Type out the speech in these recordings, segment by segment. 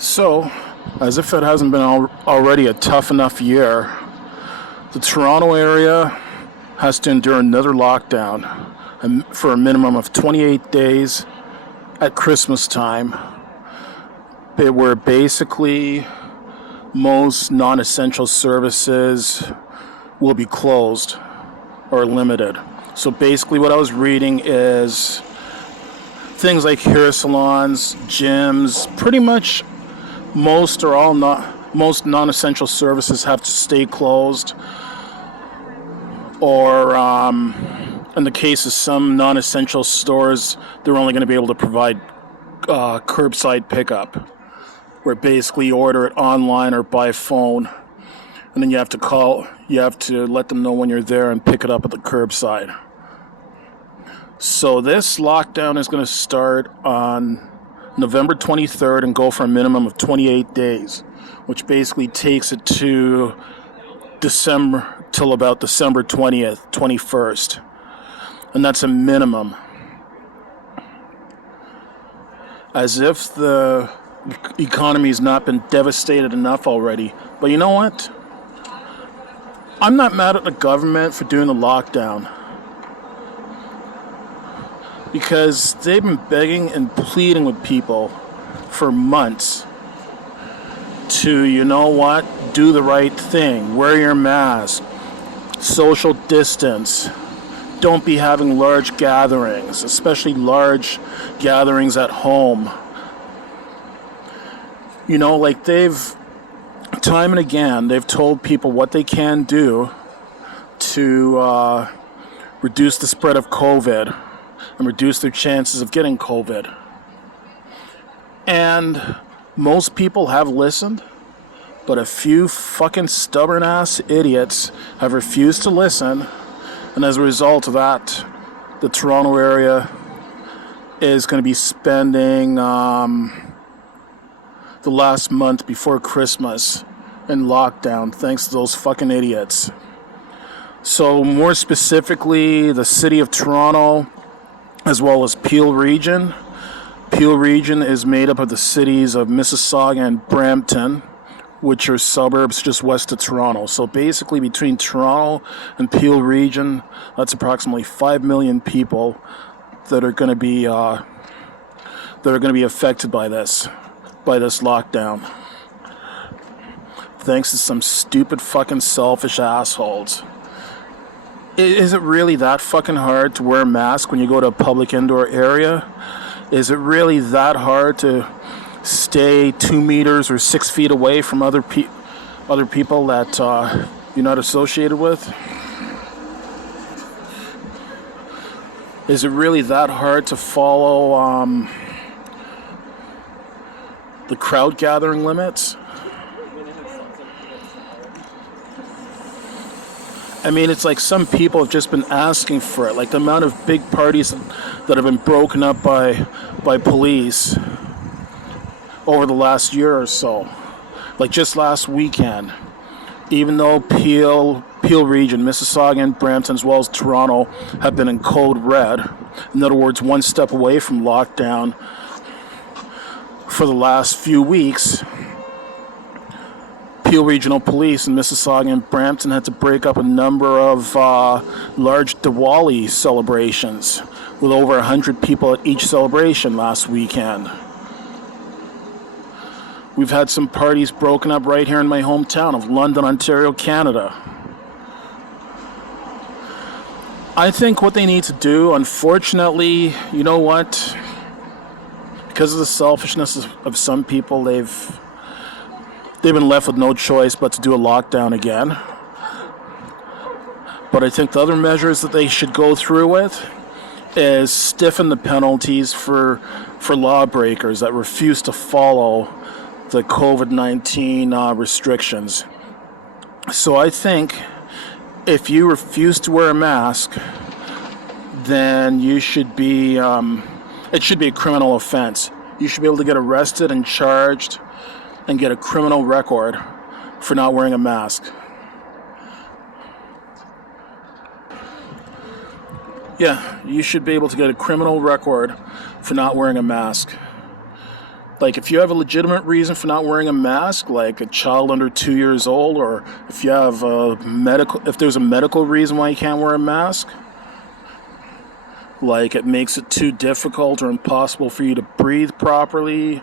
So, as if it hasn't been already a tough enough year, the Toronto area has to endure another lockdown for a minimum of 28 days at Christmas time, where basically most non-essential services will be closed or limited. So basically what I was reading is things like hair salons, gyms, pretty much most non-essential services have to stay closed, or in the case of some non-essential stores, they're only going to be able to provide curbside pickup, where basically you order it online or by phone, and then you have to let them know when you're there and pick it up at the curbside. So this lockdown is going to start on November 23rd and go for a minimum of 28 days, which basically takes it to December, till about December 20th, 21st. And that's a minimum. As if the economy's not been devastated enough already. But you know what? I'm not mad at the government for doing the lockdown, because they've been begging and pleading with people for months to, you know what, do the right thing, wear your mask, social distance, don't be having large gatherings, especially large gatherings at home. You know, like time and again, they've told people what they can do to reduce the spread of COVID and reduce their chances of getting COVID. And most people have listened, but a few fucking stubborn ass idiots have refused to listen, and as a result of that, the Toronto area is going to be spending the last month before Christmas in lockdown thanks to those fucking idiots. So more specifically, the city of Toronto, as well as Peel Region. Peel Region is made up of the cities of Mississauga and Brampton, which are suburbs just west of Toronto. So basically between Toronto and Peel Region, that's approximately 5 million people that are going to be affected by this lockdown. Thanks to some stupid fucking selfish assholes. Is it really that fucking hard to wear a mask when you go to a public indoor area? Is it really that hard to stay 2 meters or 6 feet away from other people that you're not associated with? Is it really that hard to follow the crowd gathering limits? I mean, it's like some people have just been asking for it. Like the amount of big parties that have been broken up by police over the last year or so. Like just last weekend, even though Peel Region, Mississauga and Brampton, as well as Toronto, have been in code red, in other words, one step away from lockdown for the last few weeks, Peel Regional Police in Mississauga and Brampton had to break up a number of large Diwali celebrations with over 100 people at each celebration last weekend. We've had some parties broken up right here in my hometown of London, Ontario, Canada. I think what they need to do, unfortunately, you know what? Because of the selfishness of some people, they've been left with no choice but to do a lockdown again. But I think the other measures that they should go through with is stiffen the penalties for lawbreakers that refuse to follow the COVID-19 restrictions. So I think if you refuse to wear a mask, then you should be, it should be a criminal offense. You should be able to get arrested and charged and get a criminal record for not wearing a mask. Yeah, you should be able to get a criminal record for not wearing a mask. Like, if you have a legitimate reason for not wearing a mask, like a child under 2 years old, or if you have if there's a medical reason why you can't wear a mask, like it makes it too difficult or impossible for you to breathe properly,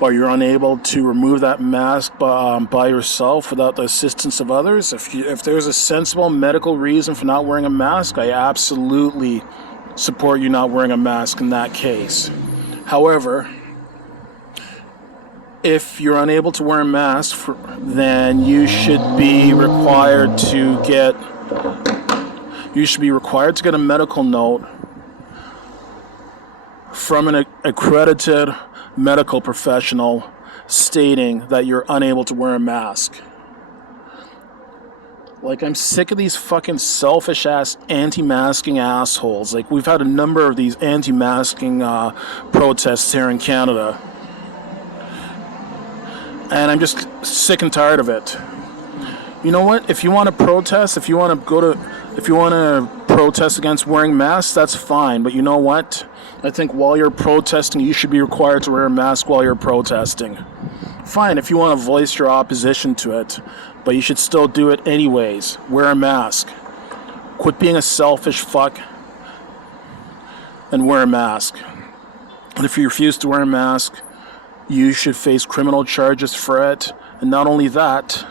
or you're unable to remove that mask by yourself without the assistance of others, if there's a sensible medical reason for not wearing a mask, I absolutely support you not wearing a mask in that case. However, if you're unable to wear a mask, then you should be required to get a medical note from an accredited medical professional stating that you're unable to wear a mask. Like, I'm sick of these fucking selfish ass anti-masking assholes. Like, we've had a number of these anti-masking protests here in Canada, and I'm just sick and tired of it. You know what? If you want to protest, if you want to protest against wearing masks, that's fine. But you know what? I think while you're protesting, you should be required to wear a mask while you're protesting. Fine, if you want to voice your opposition to it, but you should still do it anyways. Wear a mask. Quit being a selfish fuck and wear a mask. And if you refuse to wear a mask, you should face criminal charges for it. And not only that,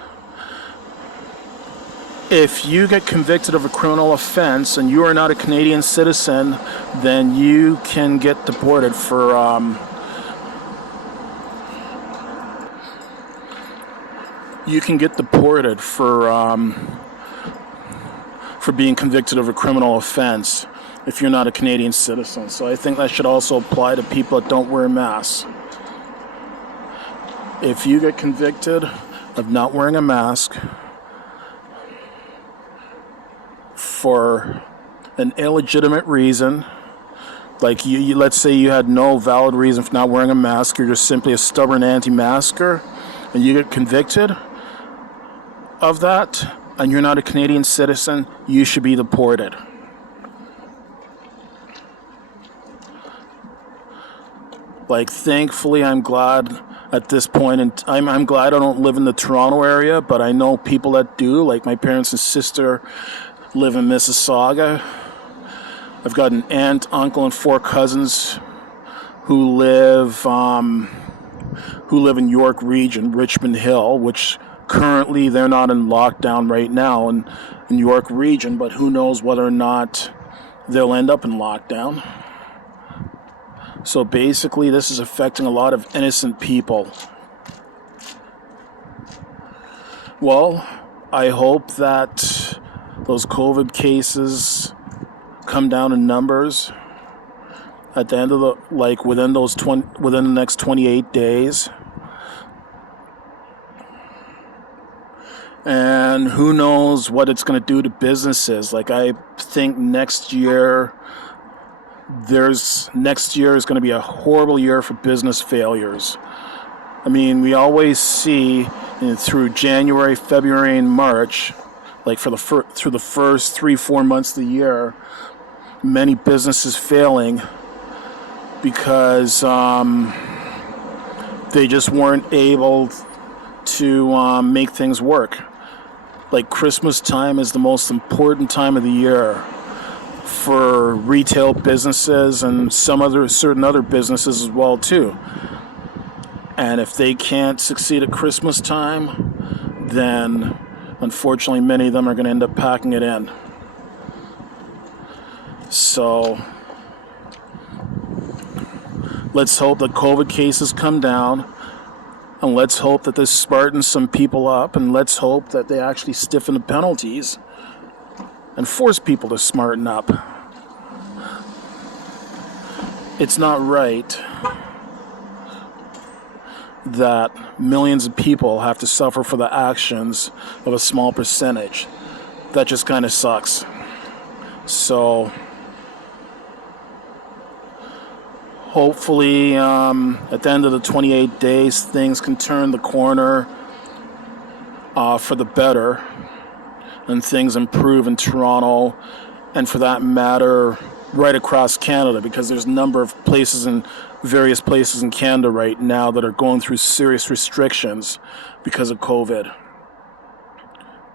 if you get convicted of a criminal offense and you are not a Canadian citizen, then you can get deported for being convicted of a criminal offense if you're not a Canadian citizen. So I think that should also apply to people that don't wear masks. If you get convicted of not wearing a mask for an illegitimate reason, like you let's say you had no valid reason for not wearing a mask, you're just simply a stubborn anti-masker, and you get convicted of that, and you're not a Canadian citizen, you should be deported. Like, thankfully, I'm glad at this point, and I'm glad I don't live in the Toronto area, but I know people that do. Like, my parents and sister live in Mississauga. I've got an aunt, uncle, and 4 cousins who live in York Region, Richmond Hill, which currently they're not in lockdown right now in York Region, but who knows whether or not they'll end up in lockdown. So basically, this is affecting a lot of innocent people. Well, I hope that those COVID cases come down in numbers at the end of within the next 28 days. And who knows what it's going to do to businesses. Like, I think next year is going to be a horrible year for business failures. I mean, we always see through January, February, and March, like through the first 3-4 months of the year, many businesses failing because they just weren't able to make things work. Like, Christmas time is the most important time of the year for retail businesses and certain other businesses as well too. And if they can't succeed at Christmas time, then unfortunately many of them are going to end up packing it in. So let's hope that COVID cases come down, and let's hope that this smartens some people up, and let's hope that they actually stiffen the penalties and force people to smarten up. It's not right that millions of people have to suffer for the actions of a small percentage. That just kind of sucks. So hopefully at the end of the 28 days, things can turn the corner for the better, and things improve in Toronto, and for that matter, right across Canada, because there's a number of places in various places in Canada right now that are going through serious restrictions because of COVID.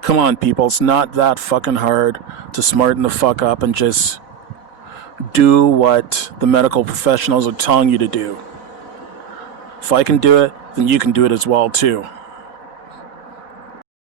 Come on, people. It's not that fucking hard to smarten the fuck up and just do what the medical professionals are telling you to do. If I can do it, then you can do it as well, too.